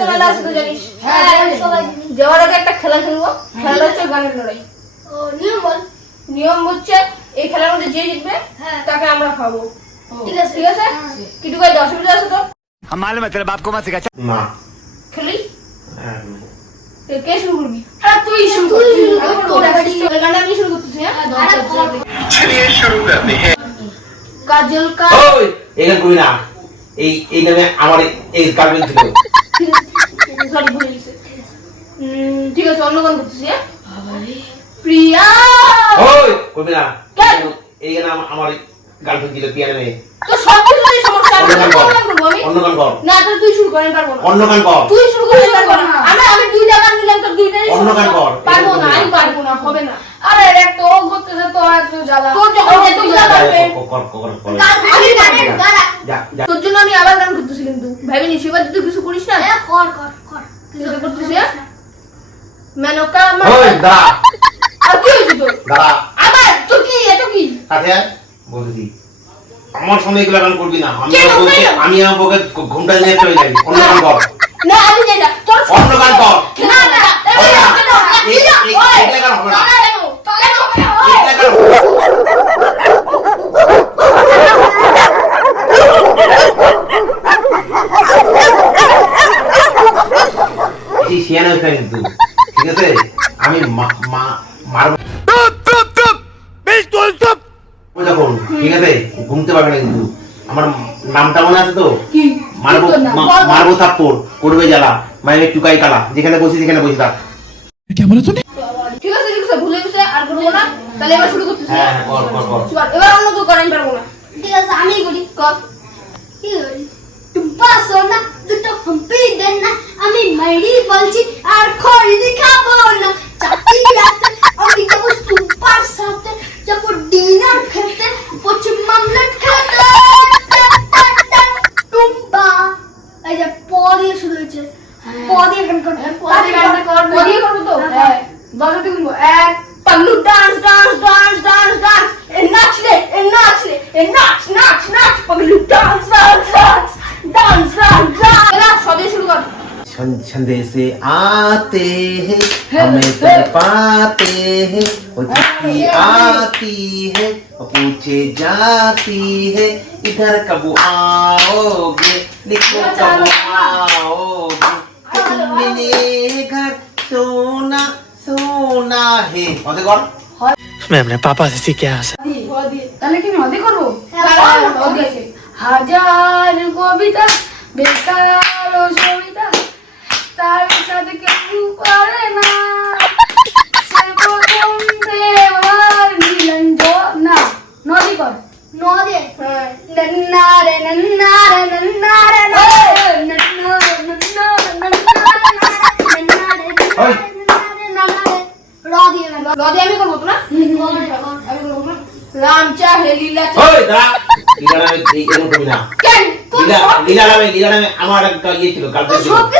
খেলা আছে তো জানিস হ্যাঁ, হ্যাঁ যাওয়ার আগে একটা খেলা খেলব। খেলা হচ্ছে গানের লড়াই। ও নিয়ম বল। নিয়ম হচ্ছে এই খেলার মধ্যে যে জিতবে হ্যাঁ। তাকে আমরা খাব। ঠিক আছে। ঠিক আছে? হ্যাঁ। কিটু ভাই দশ মিনিট আছে তো? মালুম তেরে বাপ কো মা শিখাচ্ছে না। খেলি? কে শুরু করবি? আরে তুই শুরু কর। তুই গানটা আমি শুরু করতেছি চলিয়ে শুরু করতে হ্যাঁ কাজল কা ওই এটা কই না? এই এই নামে আমার এই গার্লফ্রেন্ড ছিল সরি ভুলে গেছে ঠিক আছে অন্য গান করতেছি হ্যাঁ প্রিয়া! ওই করবি না। কেন? এই নাম আমার গার্লফ্রেন্ড ছিল পিয়ানো মেয়ে। তো সব কিছু সমস্যা অন্য গান কর গান গান না তো তুই শুরু করেন পারব না। অন্য গান কর। তুই শুরু করে পারব না। আমি আমি দুইটা গান দিলাম তো দুইটাই অন্য গান কর। পারব না আমি পারব না হবে না। আরে এক তো করতেছে তো এত জ্বালা। তোর যখন ও জ্বালা কর কর কর কর আমি গানের গানা যা যা। তোর জন্য আমি আবার গান করতেছি কিন্তু। ভাবি নি সেবার তুই কিছু করিস না। কর কর। মেনকা ওই দাঁড়া আর কি হয়েছে তোর দাঁড়া আবার তোর কি এত কি কাছে আমার সঙ্গে এগুলো এখন করবি না। আমি বলছি আমি আমার বউকে ঘুমটা নিয়ে চলে যাই অন্য কর। না আমি যাই না। তোর অন্য কর। না না হবে না। না না এই- এই- এগুলো গান হবে না। কেন কেন এগুলো গান হবে না। ছিয়ানো কিন্তু। ঠিক আছে? আমি মারব যখন ঠিক আছে? ঘুমতে পারবে না কিন্তু। আমার নামটা মনে আছে তো? মারবো মারবো থাপ্পড় করবে জ্বালা। মানে চুকাই কালা। যেখানে বসি সেখানে বসে থাক। কেমন আছো ঠিক আছে ঠিক আছে ভুলে গেছে আর করব না। তাহলে এবার শুরু করতেছি হ্যাঁ কর কর কর এবার অন্য কেউ করেন পারব না। ঠিক আছে আমি করি। কর। কি করি তুমি পারছ না দুটো আমি বলছি আর খড়ি খাব না। চাকরি রাতে আমি যাব টুম্পার সাথে যাব ডিনার খেতে পশ্চিম মামলেট খেতে টুম্পা। এই যে প শুরু হয়েছে। প গান করব পরে গানটা কর পরে করব তো। হ্যাঁ। দশটি বলব এক ডান্স ডান্স ডান্স ডান্স। सन- संदेश से आते हैं हमें तर पाते हैं वो चिट्ठी आती है वो पूछे जाती है इधर कब आओगे लिखो कब आओगे कि तुम मिले घर सोना सोना है और देखो मैं अपने पापा से सीखा है তাহলে কি আমি হদে করবো ওকে হাজার কবিতা বেকার ও সাথে কেউ কর না। কর, কর। আমি করব না রাম চাহে লীলা ওই দাঁড়া। লীলা নামে এই এমন না। কেন? লীলা লীলা নামে লীলা নামে আমার একটা ইয়ে ছিল গার্লফ্রেন্ড